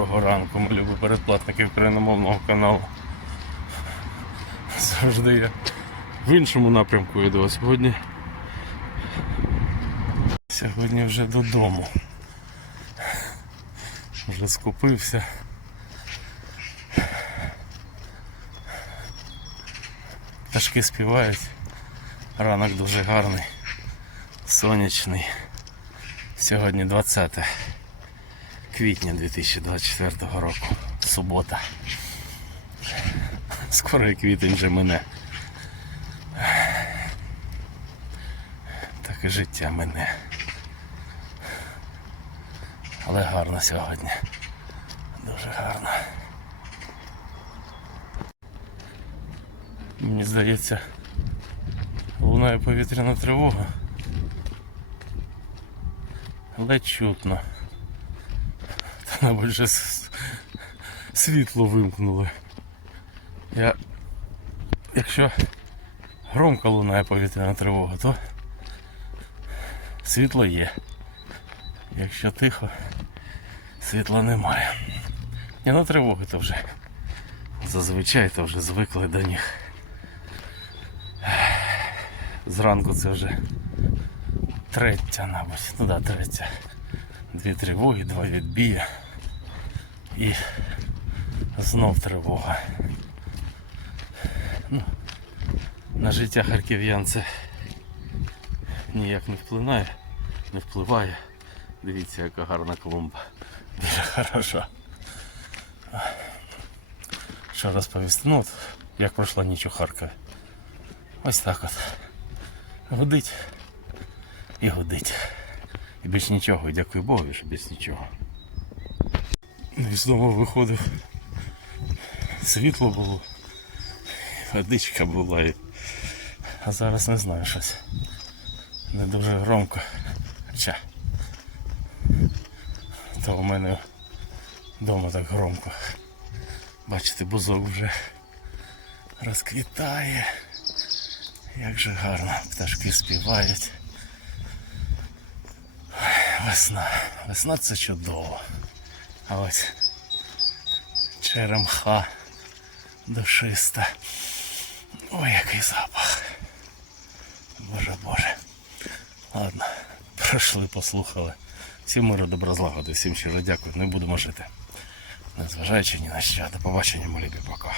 Доброго ранку, любі передплатники україномовного каналу. Завжди я в іншому напрямку йду, а сьогодні. Сьогодні вже додому. Вже скупився. Пташки співають. Ранок дуже гарний, сонячний. Сьогодні 20 квітня 2024 року. Субота. Скоро і квітень вже мене. Так і життя мене. Але гарно сьогодні. Дуже гарно. Мені здається, лунає повітряна тривога. Ледь чутно. Мабуть вже світло вимкнули. Я... Якщо громко лунає повітряна тривога, то світло є. Якщо тихо, світла немає. Ні, ну тривоги то вже. Зазвичай то вже звикли до них. Зранку це вже третя, мабуть. Ну да, третя. Дві тривоги, два відбії. І знов тривога. Ну, на життя харків'ян це ніяк не впливає, не впливає. Дивіться, яка гарна клумба. Дуже хороша. Що розповісти? Ну от, як пройшла ніч у Харкові. Ось так от. Гудить і гудить. І більш нічого, дякую Богу, що більш нічого. Ну і знову виходив. Світло було, водичка була. І... А зараз не знаю щось. Не дуже громко. Хоча. То у мене вдома так громко. Бачите, бузок вже розквітає. Як же гарно, пташки співають. Весна. Весна це чудово. А ось черемха душиста. Ой, який запах. Боже Боже. Ладно, пройшли, послухали. Всім миру, добра злагоди, всім щиро дякую. Не будемо жити. Незважаючи ні на що. До побачення, мої любі, пока.